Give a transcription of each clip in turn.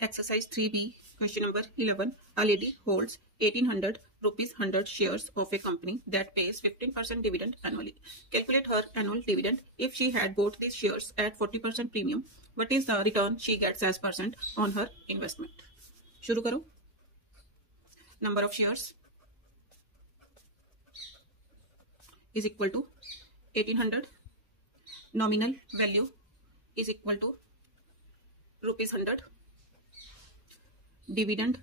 Exercise 3B, question number 11. A lady holds 1800 rupees 100 shares of a company that pays 15% dividend annually. Calculate her annual dividend if she had bought these shares at 40% premium. What is the return she gets as percent on her investment? शुरू करो. Number of shares is equal to 1800. Nominal value is equal to rupees 100. Dividend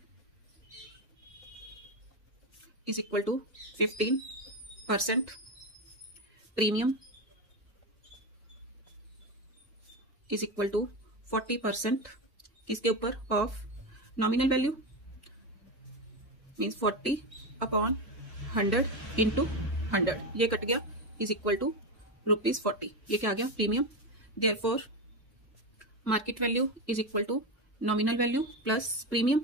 is equal to 15%. Premium is equal to 40%. किसके ऊपर? Of nominal value means 40 upon 100 into 100. ये cut गया is equal to ₹40. ये क्या आ गया? Premium. Therefore market value is equal to nominal value plus premium.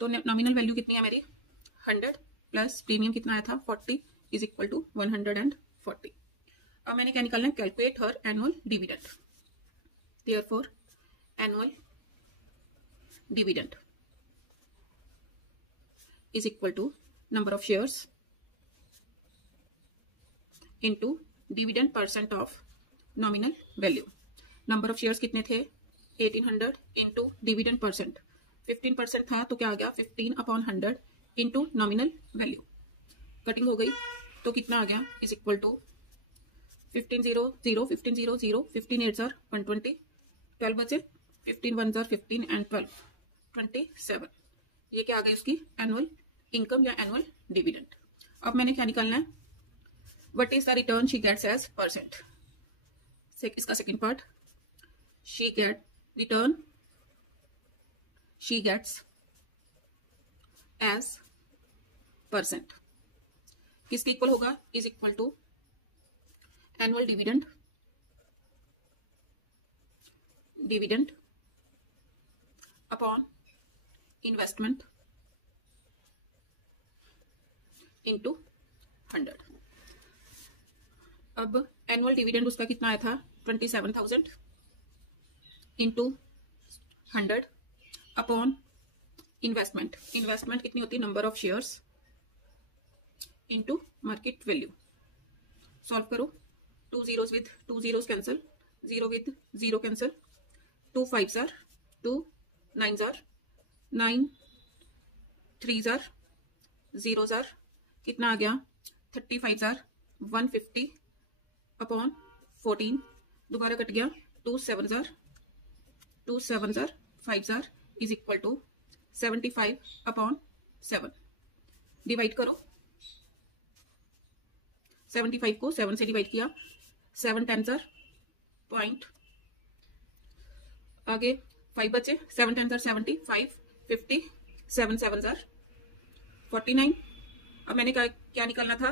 तो nominal value कितनी है मेरी? 100 प्लस प्रीमियम कितना आया था? 40 इज इक्वल टू 140. अब मैंने क्या निकालना है? Calculate her annual dividend. Therefore annual dividend is equal to number of shares into dividend percent of nominal value. Number of shares कितने थे? 1800 into dividend percent 15% था तो क्या आ गया? 15 upon 100 into nominal value. Cutting हो गई तो कितना आ गया? is equal to 15 0 0 15 0 0 15 8 are 120 12 बचे 15 1 are 15 and 12 27. ये क्या आ गई? उसकी एनुअल इनकम या एनुअल डिविडेंड. अब मैंने क्या निकालना है? What is the return she gets as percent. इसका second part, she get return she gets as percent किसके इक्वल होगा? Is equal to annual dividend upon investment into 100. अब एनुअल डिविडेंड उसका कितना आया था? 27,000 इंटू 100 अपॉन इन्वेस्टमेंट. इन्वेस्टमेंट कितनी होती है? Number of shares into market value. Solve करो. 2 zeros with 2 zeros cancel, 0 with 0 cancel, 2 5s are 2 9s are 9 3s are 0s are कितना आ गया? 35 are 150 अपॉन 14. दोबारा कट गया. 2 7s are 5s are is equal to 75 upon 7. Divide करो. 75 को 7 से divide किया. 7 10s are पॉइंट. आगे 5 बचे. 7 10s are 70 5 50 7 7s are 49. अब मैंने क्या निकालना था?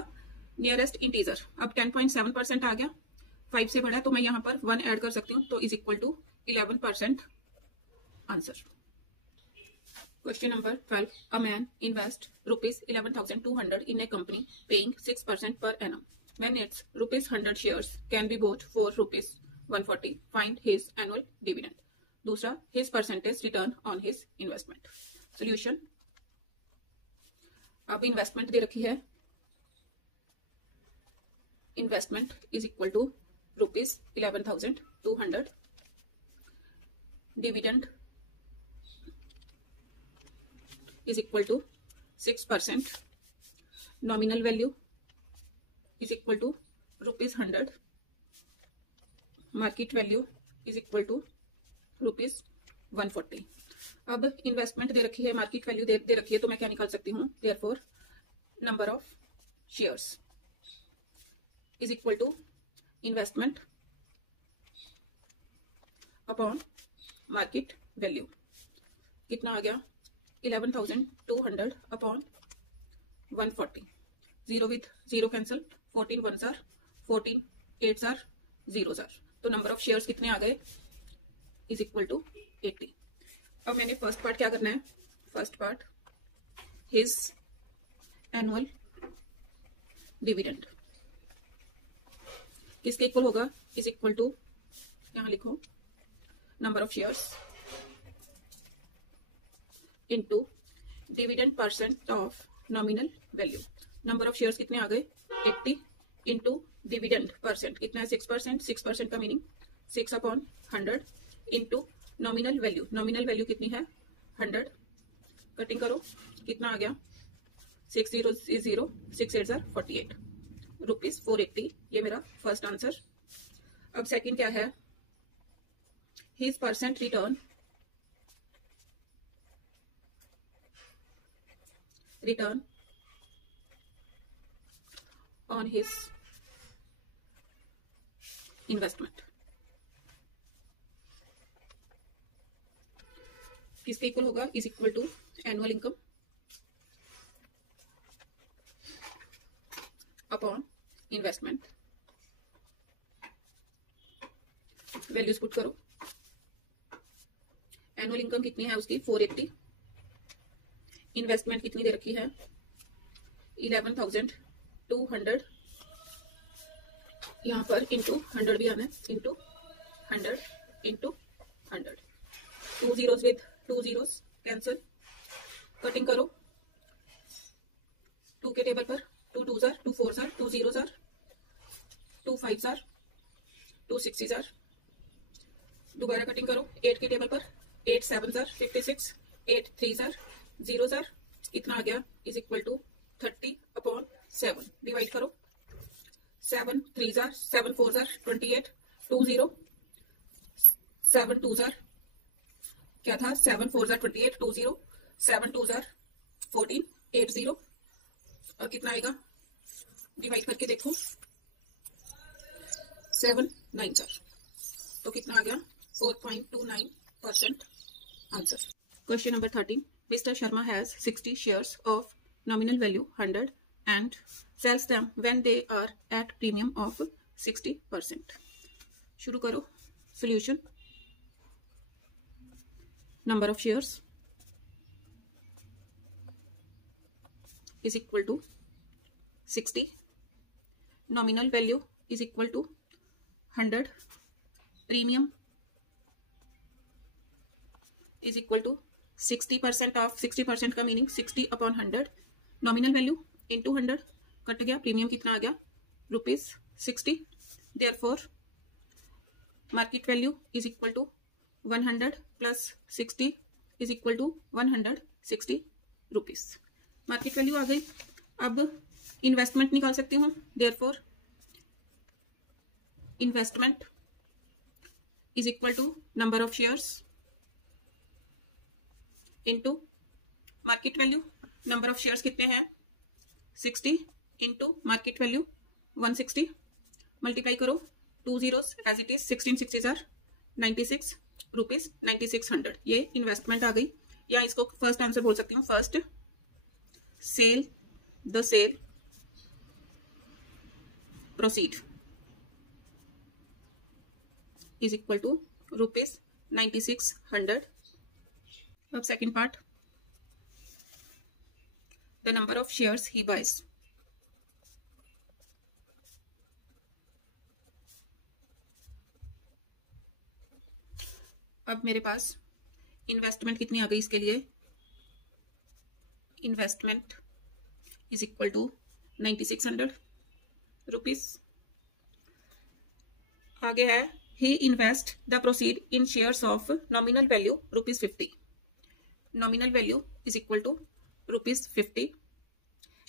Nearest integer. अब 10.7% आ गया. 5 से बड़ा तो मैं यहाँ पर 1 ऐड कर सकती हूँ तो is equal to 11% answer. Question number 12. A man invest ₹11,200 in a company paying 6% per annum. When its ₹100 shares can be bought for ₹140. Find his annual dividend. दूसरा, his percentage return on his investment. Solution. अब investment दे रखी है. Investment is equal to ₹11,200. Dividend is equal to 6%. Nominal value is equal to ₹100. Market value is equal to ₹140. अब investment दे रखी है, market value दे रखी है तो मैं क्या निकाल सकती हूँ? Therefore number of shares is equal to investment upon market value. कितना आ गया? 11,200 upon 140. 0 with 0 cancel. 14 1s are 14 8s are 0s are. तो नंबर ऑफ शेयर्स कितने आ गए? Is equal to 80. अब मैंने फर्स्ट पार्ट क्या करना है? First part his annual dividend किसके इक्वल होगा? इज इक्वल टू, यहां लिखो, number of shares into dividend percent of nominal value. Number of shares कितने आ गए 80 इंटू डिविडेंड परसेंट कितना है 6%। 6% का meaning 6/100 into nominal value. Nominal value कितनी है 100। कटिंग करो कितना आ गया 6 0 0 6 8 48 रुपीज 480। ये मेरा फर्स्ट आंसर। अब सेकंड क्या है his percent return on his investment किसके इक्वल होगा is equal to annual income upon investment. Values put करो। एनुअल इनकम कितनी है उसकी 480। इन्वेस्टमेंट कितनी दे रखी है 11,200। यहां पर इंटू 100 भी आना है into 100 into 100। 2 zeros with 2 zeros cancel. Cutting करो 2 के टेबल पर 2 2s are 2 4s are 2 zeros are 2 5s are 2 6s are। दोबारा कटिंग करो 8 के टेबल पर 8 7s are 56 8 3s are 0s are कितना आ गया इज इक्वल टू 30/7। डिवाइड करो 7 3s are 7 4s are 28 2 0 7 2s are क्या था 7 4s are 28 2 0 7 2s are 14 8 0 और कितना आएगा डिवाइड करके देखो 7 9s are तो कितना आ गया 4.29% answer. Question number 13 Mr. Sharma has 60 shares of nominal value 100 and sells them when they are at premium of 60%। शुरू करो solution। number of shares is equal to 60, nominal value is equal to 100, premium is equal to 60% of 60% का meaning 60/100। Nominal value into 100 cut गया premium कितना आ गया ₹60। Therefore market value is equal to 100 plus 60 is equal to 160 rupees. Market value आ गई। अब investment निकाल सकती हूँ। Therefore investment is equal to number of shares into market value. Number of shares कितने हैं 60 इंटू मार्केट वैल्यू 160। मल्टीप्लाई करो 2 zeros as it is 16 6s are 96 rupees 9600। ये इन्वेस्टमेंट आ गई या इसको फर्स्ट आंसर बोल सकती हूँ। First sale the sale proceed is equal to ₹9600। अब second part the number of shares he buys. अब मेरे पास इन्वेस्टमेंट कितनी आ गई इसके लिए investment is equal to 9600 rupees. आगे है he invest the proceed in shares of nominal value ₹50। nominal value is equal to ₹50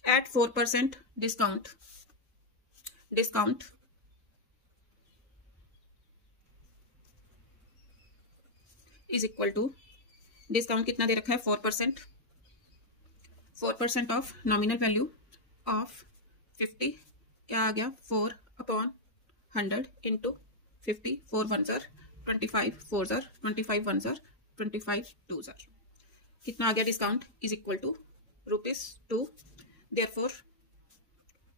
at 4% discount is equal to discount कितना दे रखा है 4%। 4% ऑफ नॉमिनल वैल्यू ऑफ 50 क्या आ गया 4/100 into 50 4 1s are 25 4s are 25 1s are 25 2s are कितना आ गया discount is equal to ₹2। Therefore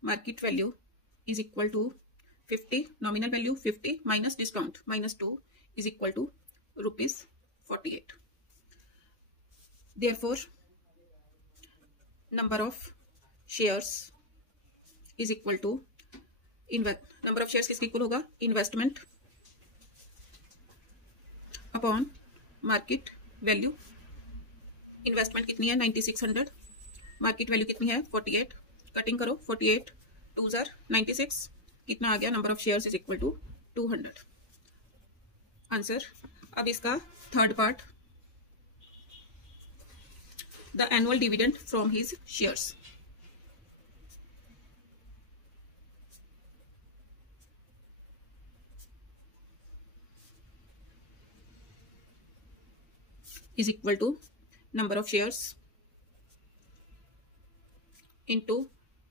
market value is equal to 50 nominal value 50 minus discount -2 is equal to ₹48। Therefore number of shares is equal to number of shares किसके equal होगा investment upon market value investment कितनी है 9600, market value कितनी है 48, cutting करो 48 2 96, कितना आ गया number of shares is equal to 200 answer. अब इसका third part, the annual dividend from his shares. is equal to number of shares into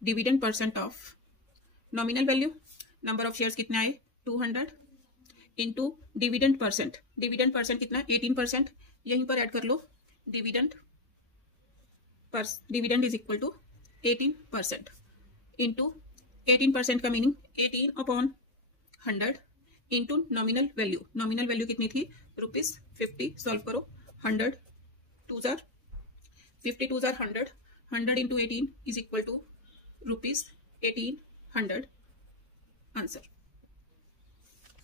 dividend percent of nominal value। number of shares कितना है 200 into dividend percent, dividend percent कितना है 18%, यहीं पर add कर लो dividend is equal to 18% into 18% का meaning 18/100 into nominal value, nominal value कितनी थी ₹50, सॉल्व करो 100 2 50 2 100, 100 into 18 is equal to ₹1800 answer।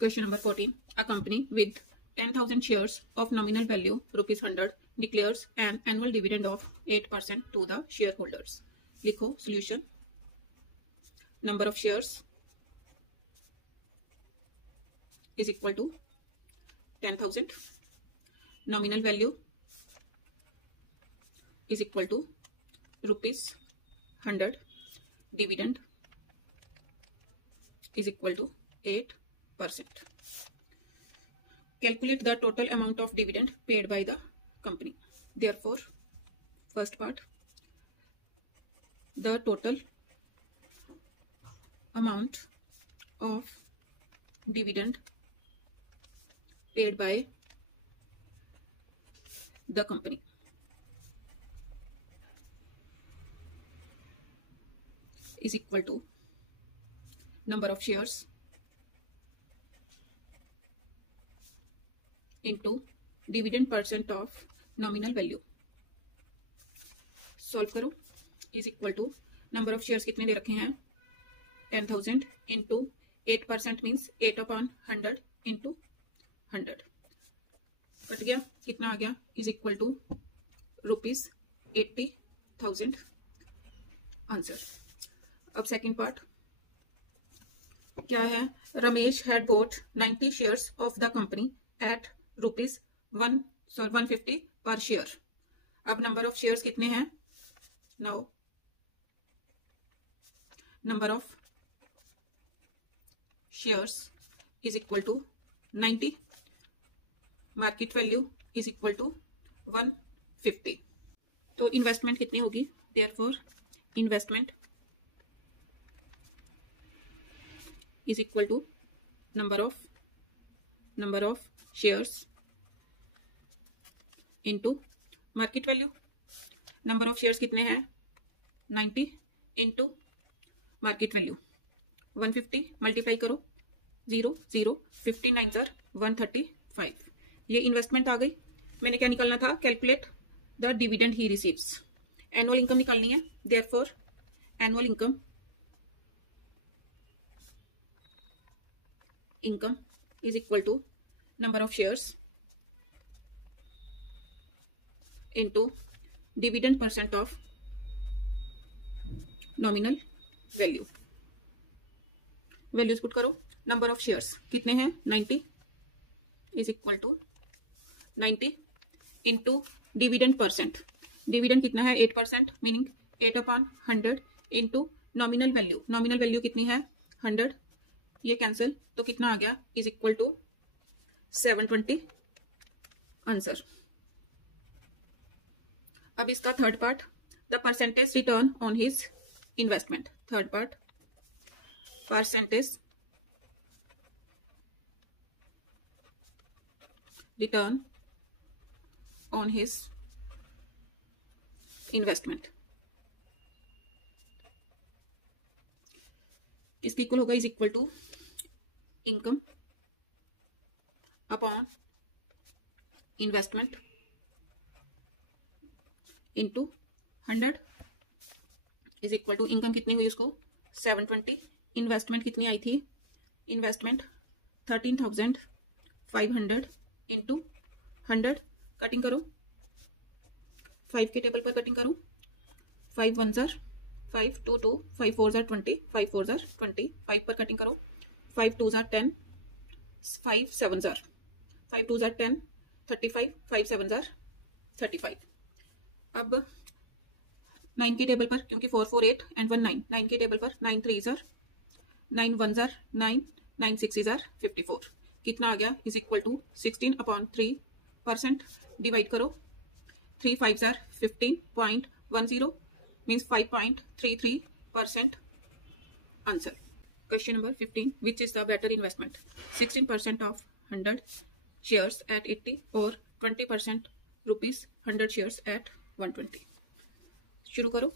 Question number 14, a company with 10,000 shares of nominal value ₹100 declares an annual dividend of 8% to the shareholders। लिखो solution। number of shares is equal to 10,000, nominal value is equal to ₹100, dividend is equal to 8%। calculate the total amount of dividend paid by the company। therefore first part, the total amount of dividend paid by the company is equal to number of shares into dividend percent of nominal value। Solve करो is equal to number of shares कितने दे रखे हैं 10,000 into 8% means 8/100 into 100, cut गया कितना आ गया is equal to ₹80,000 answer. अब second part क्या है, Ramesh had bought 90 shares of the company at ₹150 per share. अब नंबर ऑफ शेयर्स कितने हैं, now number of shares is equal to 90, market value is equal to 150। तो इन्वेस्टमेंट कितनी होगी, therefore investment is equal to number of shares into market value। number of shares कितने हैं 90 into market value 150, multiply करो 0 0 59 135। ये investment आ गई। मैंने क्या निकालना था, calculate the dividend he receives, annual income निकालनी है। Therefore annual income is equal to number of shares into dividend percent of nominal value। Values put करो, नंबर ऑफ शेयर्स कितने हैं 90 is equal to 90 into dividend percent, dividend कितना है 8% meaning 8/100 into nominal value, nominal value कितनी है 100, ये cancel तो कितना आ गया इज इक्वल टू 720 आंसर। अब इसका third part, the percentage return on his investment. Third part, percentage return on his investment इसकी इक्वल होगा is equal to income upon investment into 100 is equal to income कितनी हुई उसको 720, investment कितनी आई थी, investment 13,500 into 100, cutting करो 5 के table पर कटिंग करूं, 5 1 जार 5, 2 2, 5 4 जार 20, 5 4 जार 20, 5 पर कटिंग करो, 5 2 जार 10, 5 7 जार 5 2 जार 10, 35, 5 7 जार 35। अब 9 के टेबल पर, क्योंकि 4 4 8 एंड 1 9, 9 के टेबल पर 9 3 जार 9 1 जार 9, 9 6 जार 54। कितना आ गया इज इक्वल टू 16/3%। डिवाइड करो, 3 5 jar 15.10 means 5.33% answer. Question number 15, which is the better investment, 16% of 100 shares at 80 और 20% रुपीज 100 शेयर्स एट 120। शुरू करो।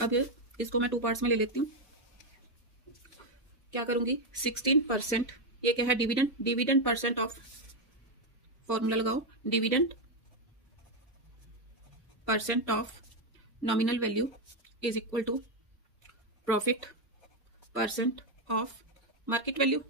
अब इसको मैं 2 पार्ट्स में ले लेती हूँ। क्या करूंगी, 16%, ये क्या है, dividend, dividend percent of, formula लगाओ, dividend percent of nominal value is equal to profit percent of market value.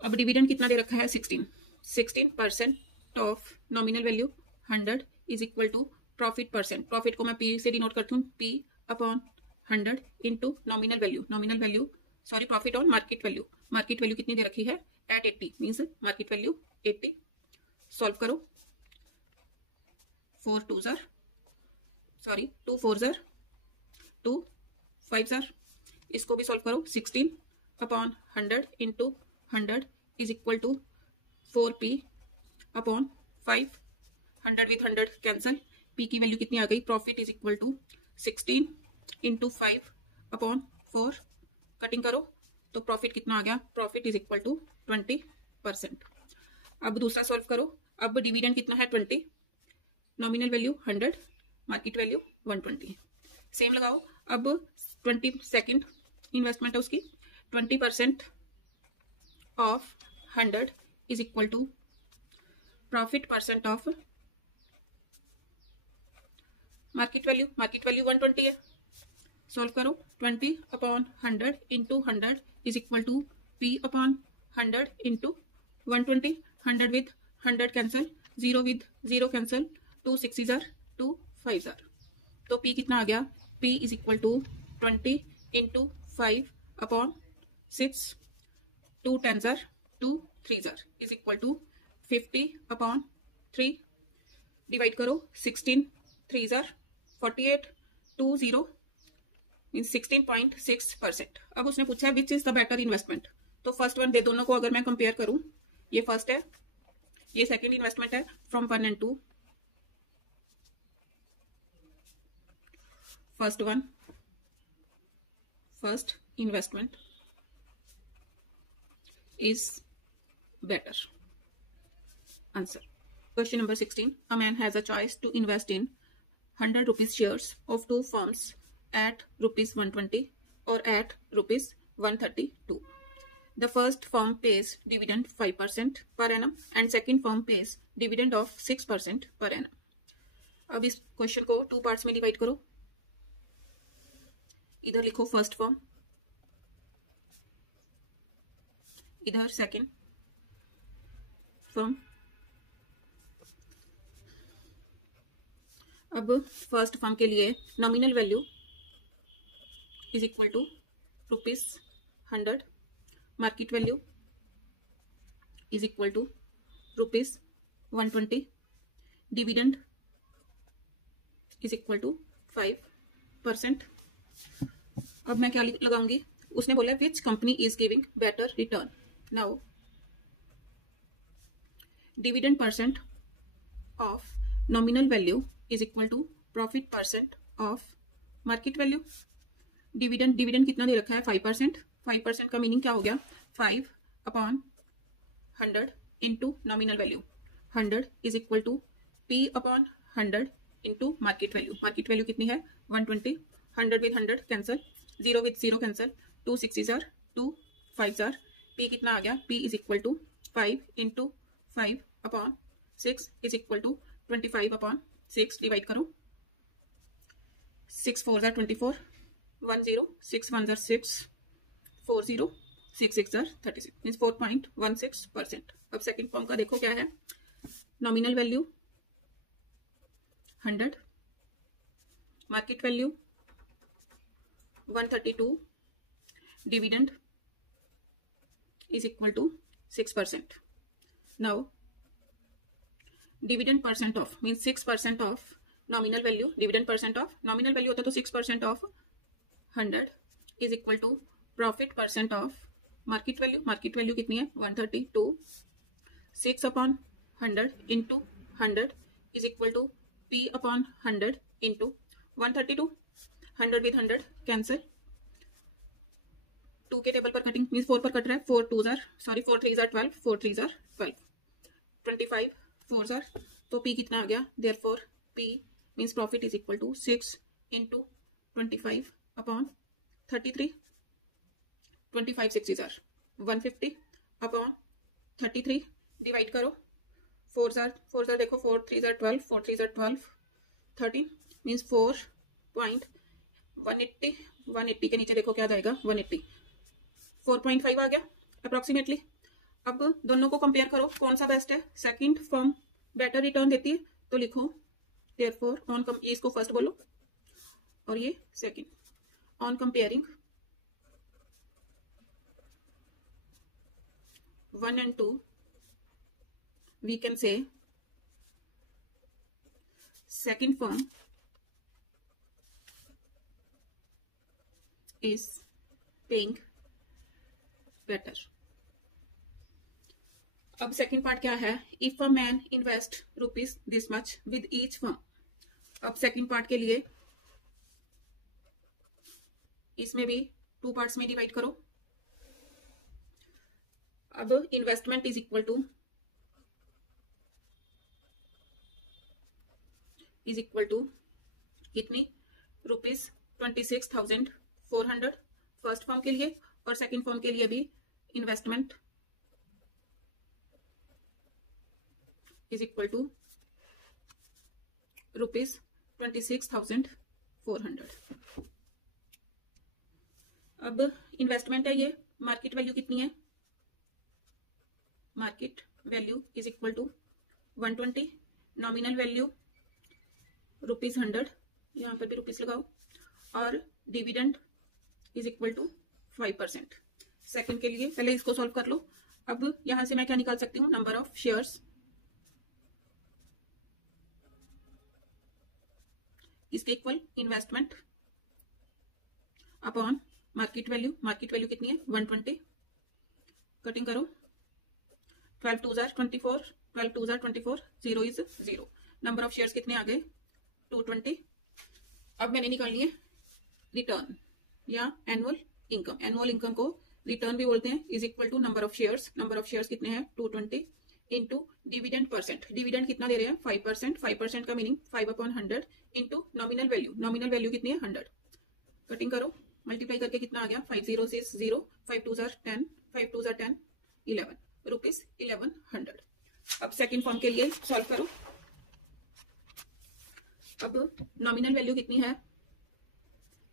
अब डिविडेंड कितना दे रखा है, 16% of nominal value 100 is equal to profit percent. Profit को मैं पी से डिनोट करती हूँ, P upon 100 into nominal value, nominal value sorry profit on market value. Market value कितनी दे रखी है, at 80 means market value 80। Solve करो, 4 2 जार सॉरी 2 4 जार 2 5 जार। इसको भी सॉल्व करो, 16 upon 100 into 100 is equal to 4p upon 5। 100 with 100 cancel, p की वैल्यू कितनी आ गई, profit is equal to 16 into 5 upon 4। Cutting करो तो प्रॉफिट कितना आ गया, प्रॉफिट इज इक्वल टू 20%। अब दूसरा सॉल्व करो। अब डिविडेंड कितना है, 20, nominal value 100, market value 120। Same लगाओ। अब 22nd इन्वेस्टमेंट है उसकी, 20% of 100 is equal to profit percent of market value, market value 120 है। सॉल्व करो, 20 upon 100 into 100 is equal to p upon 100 into 120। 100 with 100 cancel, 0 with 0 cancel, 2 6 जार 2 5 जार। तो p कितना आ गया, p is equal to 20 into 5 upon 6, 2 10 जार 2 3 जार is equal to 50 upon 3। Divide करो, 16 3 जार 48, 2 0 16.6%। अब उसने पूछा है which is the better investment, तो फर्स्ट वन दे, दोनों को अगर मैं कंपेयर करूं, ये फर्स्ट है, ये सेकंड इन्वेस्टमेंट है, from 1 and 2। First one, first investment is better answer. Question number 16, a man has a choice to invest in 100 rupees shares of 2 firms at rupees 120 or at rupees 132. The first firm pays dividend 5% per annum and second firm pays dividend of 6% per annum. अब इस question को 2 parts में divide करो। इधर लिखो first firm, इधर second firm. अब first firm के लिए nominal value is equal to ₹100, market value is equal to ₹120, dividend is equal to 5%। अब मैं क्या लगाऊंगी, उसने बोला which company is giving better return. Now dividend percent of nominal value is equal to profit percent of market value. Dividend कितना दे रखा है, 5%। 5% का मीनिंग क्या हो गया, 5 upon 100 into nominal value. 100 is equal to p upon 100 into market value. Market value कितनी है, 120। 100 विथ 100 कैंसल, 0 विथ 0 कैंसल, 2 6 जार 2 5 जार। p कितना आ गया, p is equal to 5 into 5 upon 6 is equal to 25 upon 6। Divide करो, 6 4 जार 24, 1 0, 6 1 जार 6, 4 0, 6 6 जार 36 मीन्स 4.16%। अब second form का देखो क्या है, nominal value 100 market value 132, dividend is equal to 6%. Now dividend percent of means 6% of nominal value. Dividend percent of nominal value होता है तो 6% of 100 is equal to profit percent of market value. Market value कितनी है 132. 6 upon 100 into 100 is equal to P upon 100 into 132. 100 with 100 cancel. 2 के table पर cutting means 4 पर cut रहा है. 4 3 are 12. 4 3 are 12. 25 4 are. तो P कितना आ गया. Therefore P means profit is equal to 6 into 25 upon 33. 25 6 are 150 upon 33. Divide करो. 4 are देखो 4 3 are 12. 4 3 are 12. 13 मीन्स 4.180. 180 के नीचे देखो क्या जाएगा 180. 4.5 आ गया अप्रोक्सीमेटली. अब दोनों को कंपेयर करो कौन सा बेस्ट है. सेकंड फर्म बेटर रिटर्न देती है तो लिखो देयरफॉर ऑन ये इसको फर्स्ट बोलो और ये second. On comparing 1 and 2 we can say second firm is paying better. अब सेकंड पार्ट क्या है. If a man invest rupees this much with each firm. अब सेकंड पार्ट के लिए इसमें भी 2 पार्ट्स में डिवाइड करो. अब इन्वेस्टमेंट इज इक्वल टू कितनी रुपीज 26,400 फर्स्ट फॉर्म के लिए और सेकंड फॉर्म के लिए भी investment is equal to rupees 26,400. अब इन्वेस्टमेंट है ये. मार्केट वैल्यू कितनी है. Market value is equal to 120. Nominal value rupees 100. यहां पर भी रुपीज लगाओ. और dividend is equal to 5%. Second के लिए पहले इसको सॉल्व कर लो. अब यहां से मैं क्या निकाल सकती हूँ. नंबर ऑफ शेयर्स इसके equal investment upon market value. Market value कितनी है 120. कटिंग करो. 12 2 are 24. 12 2 are 24. 0 is 0. Number of shares कितने आ गए 220. अब मैंने निकालनी है रिटर्न या एनुअल इनकम. एनुअल इनकम को रिटर्न भी बोलते हैं. Is equal to number of shares. Number of shares कितने हैं 220 इंटू डिविडेंड परसेंट. डिविडेंड कितना दे रहे हैं 5%. 5% का meaning 5 upon 100 into nominal value. Nominal value कितनी है 100. कटिंग करो. मल्टीप्लाई करके कितना आ गया 5 0 6 0. 5 2 are 10. 5 2 are 10. 11 रुपीज 1100. अब सेकंड फॉर्म के लिए सॉल्व करो. अब नॉमिनल वैल्यू कितनी है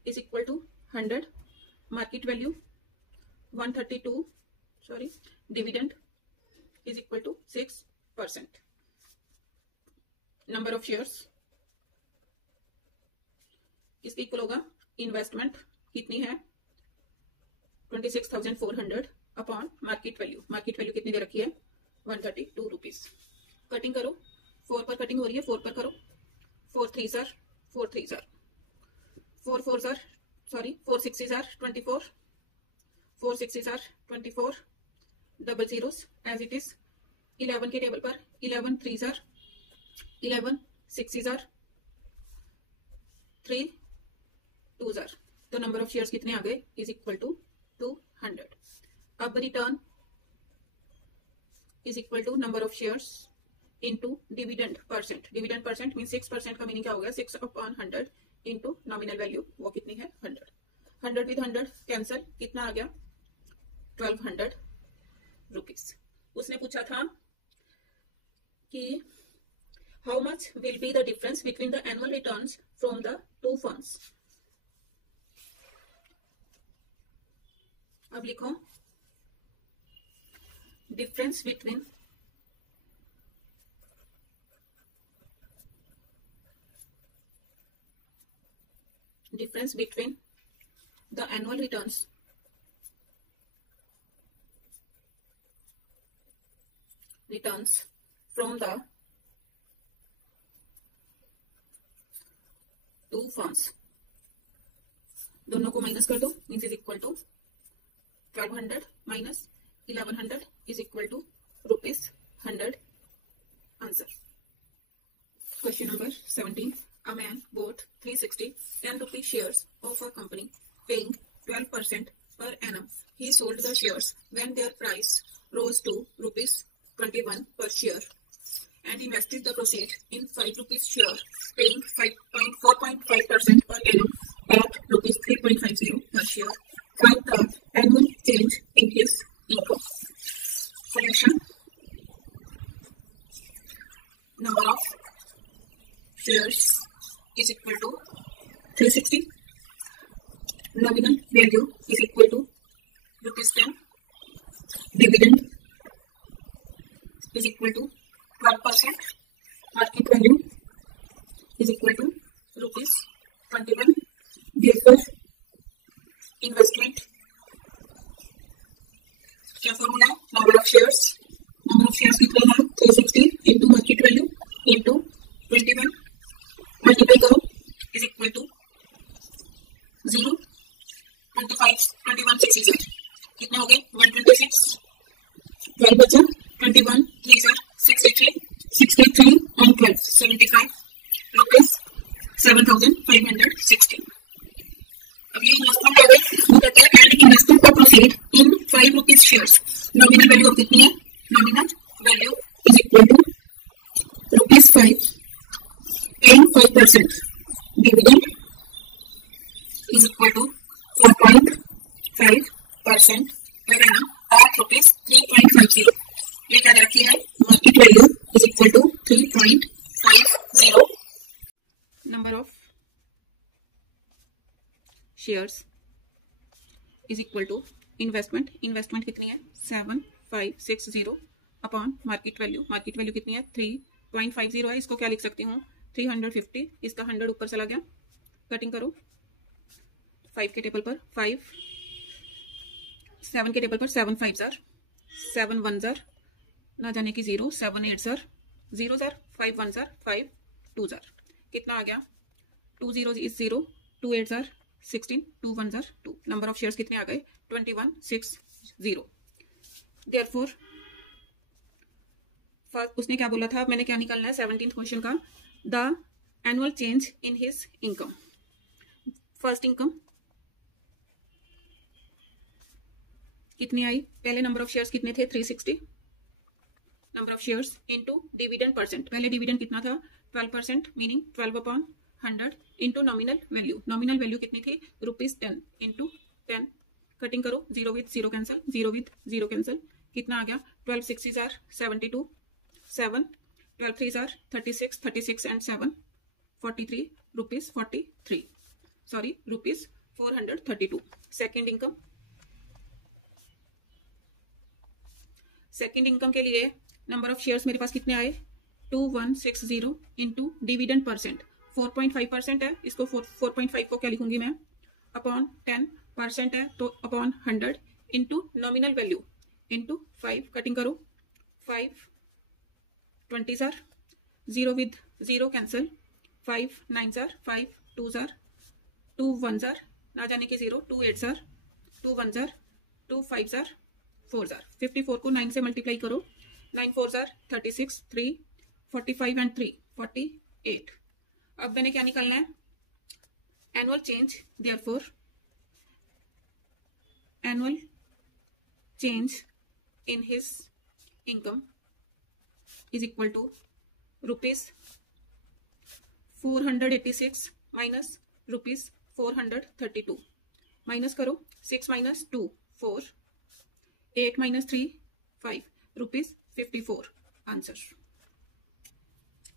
is equal to 100. Market value 132. Dividend is equal to 6%. Number of shares इसके इक्वल होगा. इन्वेस्टमेंट कितनी है 26,400 upon market value. Market value कितनी दे रखी है 132 रुपीज. कटिंग करो. 4 पर कटिंग हो रही है. 4 पर करो. 4 3 are 4 3 are 4 4 are 4 6 are 24. 4 6 are 24. Double zeros as it is. 11 के टेबल पर 11 3 are 11. 6 are 3. 2 are. तो नंबर ऑफ शेयर्स कितने आ गए इज इक्वल टू 200. अब return is equal to number of shares into dividend percent. Dividend percent mean 6% का meaning क्या हो गया 6 अपॉन 100 इंटू नॉमिनल वैल्यू वो कितनी है 100. 100 विद 100 कैंसल. कितना आ गया 1200 रुपीज. उसने पूछा था कि how much will be the difference between the annual returns from the two firms. अब लिखो difference between difference between the annual returns from the two firms. दोनों को माइनस कर दो, means is equal to 1200 minus 1100 is equal to ₹100. Answer. Question number 17. A man bought 360 ₹10 shares of a company paying 12% per annum. He sold the shares when their price rose to ₹21 per share and invested the proceeds in ₹5 share paying 4.5% per annum at ₹3.50 per share. Find the annual change in his income. Solution. Number of shares is equal to 360. Nominal value is equal to ₹10. Dividend is equal to 12%. Market value is equal to ₹21. Therefore, investment क्या formula है? Number of shares कितना है? 360 into market value into 21 multiply करो is equal to 0 25 21 6 कितना हो गए? 126. 12 बचा, 21 3 63 on 12 75 rupees 7560. अब ये इन्वेस्टमेंट है, वो कहते हैं एंड इन्वेस्टमेंट का proceed in ₹5 shares. Nominal value अब कितनी है? Nominal value is equal to ₹5 and 5%. Dividend is equal to 4.5% per annum at ₹3.50. ये क्या रखी है? Market value is equal to 3.50. Number of shares is equal to investment कितनी है? 7560 अपॉन मार्केट वैल्यू कितनी है? 3.50 है. इसको क्या लिख सकती हूँ? 350. इसका 100 ऊपर चला गया, कटिंग करो. 5 के टेबल पर 5, 7 के टेबल पर 7 5 जार, 7 1 जार, ना जाने की 0, 7 8 जार, 0 जार, 5 1 जार, 5 2 जार. कितना आ गया? 2 0 is 0, 2 8 jar 16, 2 1 jar 2. Number of shares कितने आ गए? 2160. देयरफॉर उसने क्या बोला था? मैंने क्या निकालना है 17th क्वेश्चन का? The annual change in his income. First income कितनी आई? पहले नंबर ऑफ शेयर्स कितने थे? 360. Number of shares into dividend percent. पहले डिविडेंड कितना था? 12%, मीनिंग 12/100 इंटू नॉमिनल वैल्यू कितनी थी? ₹10 इंटू 10. कटिंग करो, 0 विथ 0 कैंसिल, 0 विथ 0 कैंसिल. कितना आ गया? 12 6 jar 72, 7 12 3 jar 36, 36 and 7 43 rupees 43. Sorry rupees 432. Second income के लिए नंबर ऑफ शेयर्स मेरे पास कितने आए? 2160 इंटू डिविडेंड परसेंट 4.5% है. इसको 4.5 को क्या लिखूंगी मैं? अपॉन 10% है तो upon 100 into nominal value into 5. Cutting करो, 5 20 jar, 0 with 0 cancel, 5 9 jar, 5 2 jar, 2 1 jar, ना जाने की 0, 2 8 जार, 2 1 जार, 2 5 जार, 4 जार. 54 को 9 से मल्टीप्लाई करो, 9 4 जार 36, 3 45 एंड 3 48. अब मैंने क्या निकालना है? Annual change. Therefore annual change in his income is equal to ₹486 minus ₹432. Minus करो, 6 minus 2 4, 8 minus 3 5, ₹54. Answer.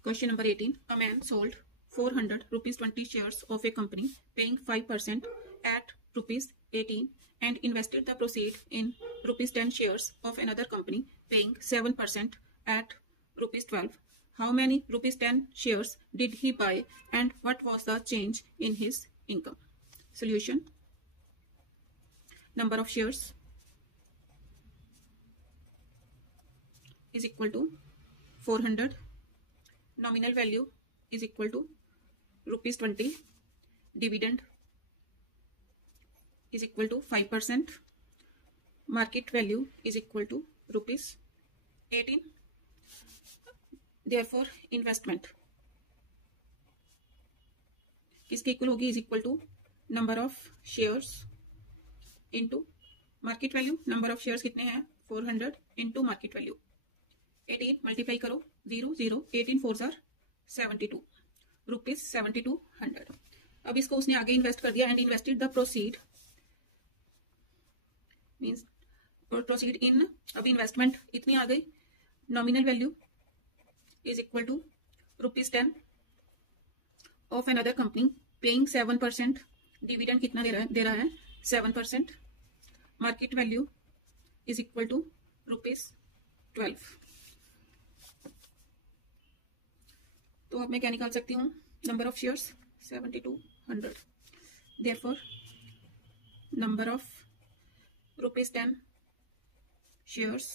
Question number 18. A man sold 400 ₹20 shares of a company paying 5% at ₹18 and invested the proceed in ₹10 shares of another company paying 7% at ₹12. How many ₹10 shares did he buy and what was the change in his income? solution, number of shares is equal to 400, nominal value is equal to rupees 20, dividend is equal to 5%, market value is equal to rupees 18. Therefore investment किसके equal होगी, is equal to number of shares into market value. Number of shares कितने हैं, 400 into market value 18 multiply करो 0 0 18 4 are 72 rupees 7200. अब इसको उसने आगे invest कर दिया and invested the proceed means proceed in. अब इन्वेस्टमेंट इतनी आ गई, nominal value is equal to rupees 10 of another company paying 7%. Dividend कितना दे रहा है 7%. Market value is equal to rupees 12. तो अब मैं क्या निकाल सकती हूँ, number of shares 7200. Therefore number of rupees 10 shares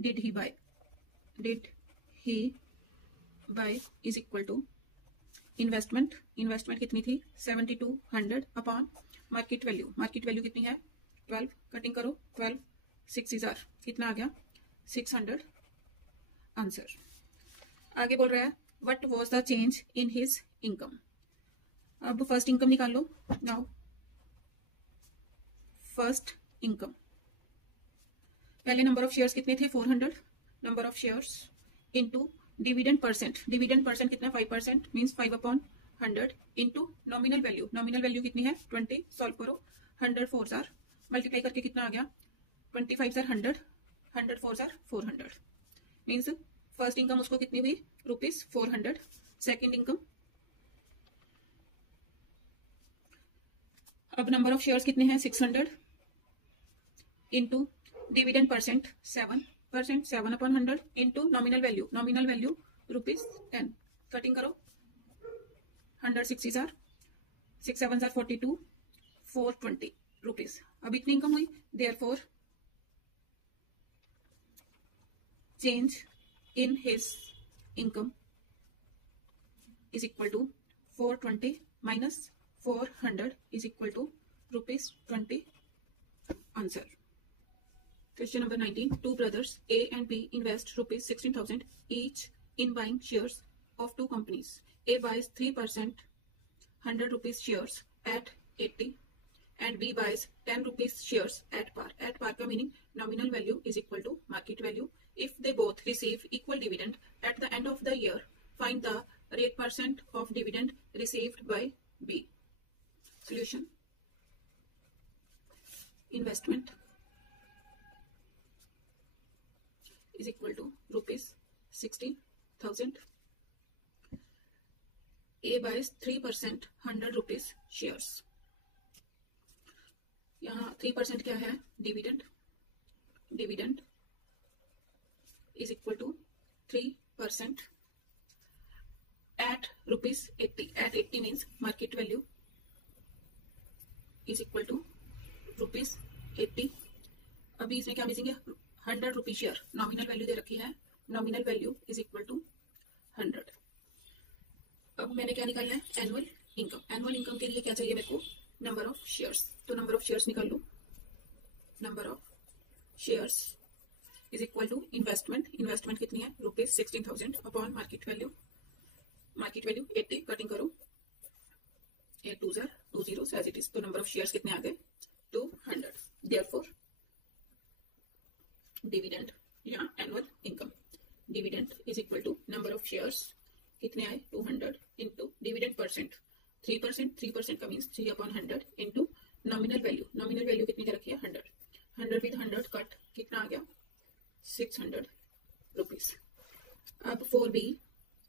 did he buy is equal to investment कितनी थी 7200 अपॉन मार्केट वैल्यू कितनी है 12. कटिंग करो 12 6 आर कितना आ गया 600. आंसर. आगे बोल रहा है what was the change in his income. अब फर्स्ट इनकम निकाल लो. नाउ फर्स्ट इनकम, पहले नंबर ऑफ शेयर्स कितने थे 400, number of shares into dividend percent कितना 5% means 5 upon 100 into nominal value कितनी है 20. सॉल्व करो 100 4 आर मल्टीप्लाई करके कितना आ गया 25 are 100 4 are 400 means first income उसको कितनी हुई रुपीज 400. सेकेंड इनकम, अब नंबर ऑफ शेयर्स कितने हैं 600 into dividend percent 7% 7 upon 100 into nominal value rupees 10. Cutting करो 100 6 आर 6 7 आर 42 420 रुपीज. अब इतनी इनकम हुई. Therefore change in his income is equal to 420 minus 400 is equal to rupees 20. Answer. Question number 19. Two brothers A and B invest rupees 16,000 each in buying shares of two companies. A buys 3% 100 rupees shares at 80 and B buys 10 rupees shares at par. At par का meaning nominal value is equal to market value. If they both receive equal dividend at the end of the year, find the rate percent of dividend received by B. Solution. Investment is equal to rupees 16,000. A buys 3% 100 rupees shares. यहाँ 3% क्या है dividend is equal to 3% at rupees 80. At 80 means market value is equal to rupees 80. अभी इसमें क्या missing है 100 rupees share. Nominal value दे रखी है, nominal value is equal to 100. अब मैंने क्या निकालना है एनुअल इनकम के लिए क्या चाहिए मेरे को नंबर ऑफ शेयर्स. तो नंबर ऑफ शेयर्स निकाल लो. Number of shares is equal to investment कितनी है rupees 16,000 upon market value 80. Cutting करो 8 2 are 2 zeros as it is. तो नंबर ऑफ शेयर्स कितने आ गए 200. देयरफॉर डिविडेंड या annual income dividend is equal to number of shares कितने आए 200 इंटू डिविडेंड परसेंट 3% का means 3 upon 100 into nominal value कितनी दे रखी है 100 विद 100 कट कितना आ गया 600 रुपीज. अब 4B,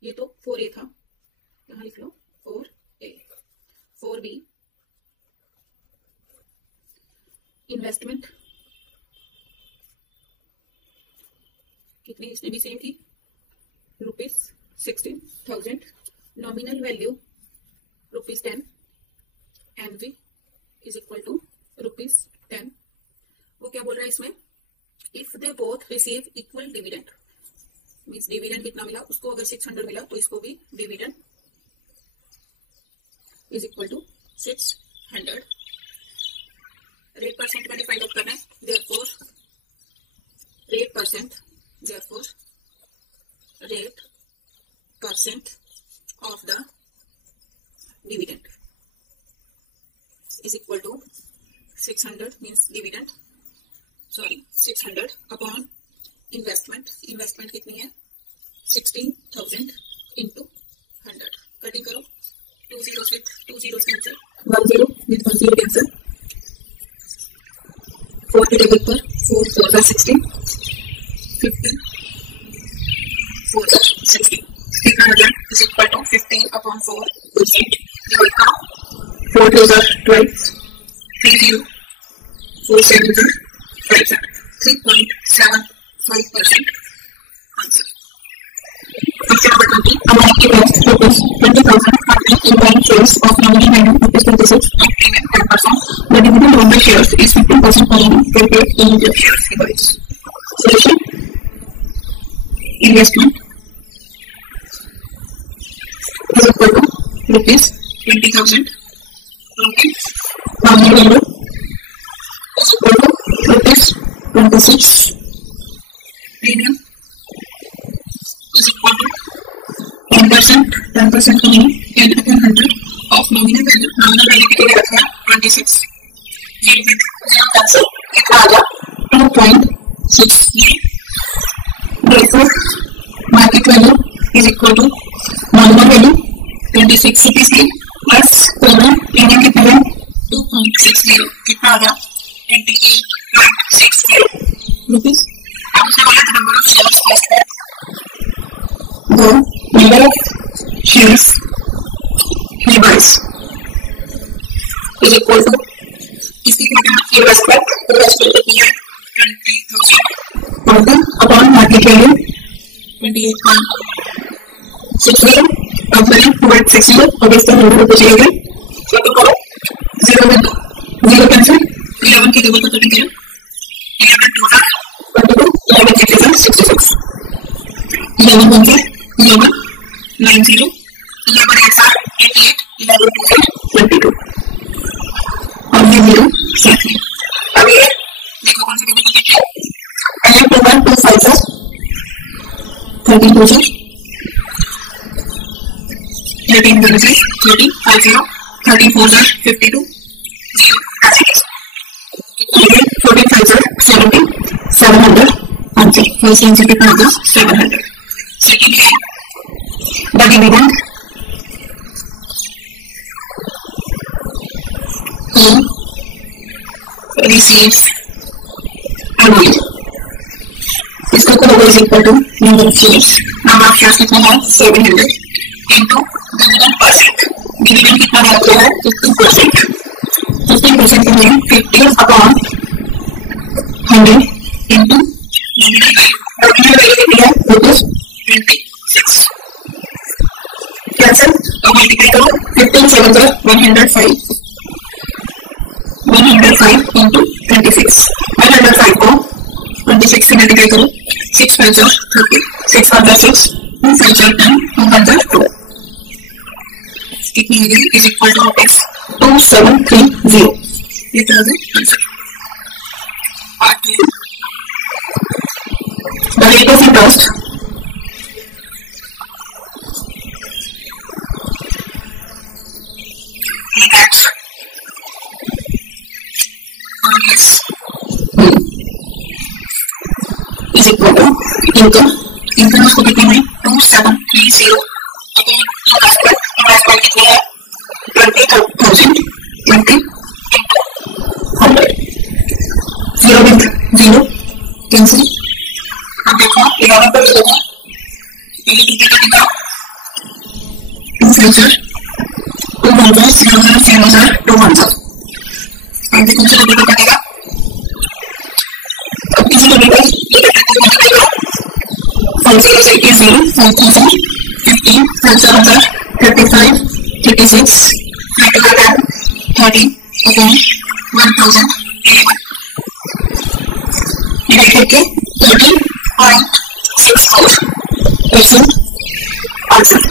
ये तो 4A था, यहाँ लिख लो 4A. 4B इन्वेस्टमेंट कितनी, इसने भी सेम थी rupees 16,000. Nominal value rupees 10 NV is equal to ₹10। वो क्या बोल रहा है इसमें, if they both receive equal dividend, means dividend कितना मिला उसको, अगर 600 मिला तो इसको भी dividend is equal to 600। Rate percent मैंने फाइंड आउट करना है, therefore rate percent of the dividend is equal to 600 means dividend, sorry 600 upon investment कितनी है 16,000 इंटू 100। कटिंग करो, 2 zeros with 2 zeros cancel, 1 0 with 1 0 cancel, 4 के टेबल पर 4 4 16, 50 4 16, कितना आ गया is equal to 15 upon 4 percent, 4 2 12, 3 0 4 7 5 3.75% answer. Question number 20. Amount invest rupees 20,000 in buying shares of nominal value rupees 26 and premium 10%. The dividend on the shares is 15% per annum paid in the shares he buys. Solution: investment is equal to rupees 20,000. Nominal value is equal to rupees 26. Premium is equal to 10%, 10% का meaning 10 upon 100 of nominal value, nominal value कितने रखा है 26, 0 cancel, कितना आ गया 2.60। therefore market value is equal to nominal value 26 rupees की plus premium कितना है 2.60, कितना आ गया 28.60 rupees। अब उसने बोला the number of shares listed, the number of shares he buys is equal to इसकी इन्वेस्टमेंट कितनी है 20,000 अपॉन मार्केट वैल्यू 28.60, अब मैंने 2.60 और इसका नंबर को चाहिए सेटिंग करो, 0 कैंसिल, 11 की टेबल पर कटिंग करो, 11 2 22, 11 6 66, 11 1 11 9 0, 11 8 88, 11 2 22 और ये 0 7 है। अब ये देखो कौन सी टेबल पर है, पहले 2 1 2 5 13 2 13 0 30 5 0, 13 4 52 0 14 5 70 700 आंसर। वैसे आंसर कितना होगा 700। सेकंड है the dividend he receives annually, इसका को होगा is equal to number of shares कितना है 700 इंटू डिविडेंड परसेंट, डिविडेंड कितना रहता है 15%, 15% का है 15 अपॉन 100 इंटू nominal value कितनी है रुपीज 26, कैंसिल और मल्टीप्लाई करो 15 7 105 इंटू 26, 105 को 26 से मल्टीप्लाई करो, 6 5 30, 6 5 6, 2 5 10, 2 5 2 कितनी है इज इक्वल टू रुपीज 2730। ये तो है answer. Part 2 the rate of interest he gets on his is equal to income उसको कितनी हुई 2730 अपॉन इन्वेस्टमेंट कितनी है 20,000 20 100, 0 with 0 कैंसिल। अब देखो 11 पर देखो ये कितने का दिखा 2 5 2 1 0 0 0 2 1 अब देखो चलो देखो कटेगा, अब किसी को देखो ये कटेगा 5 0 से 0 5 0 15 5 7 35 36 5 10 13 upon 1000 डिवाइड करके 13.64% आंसर।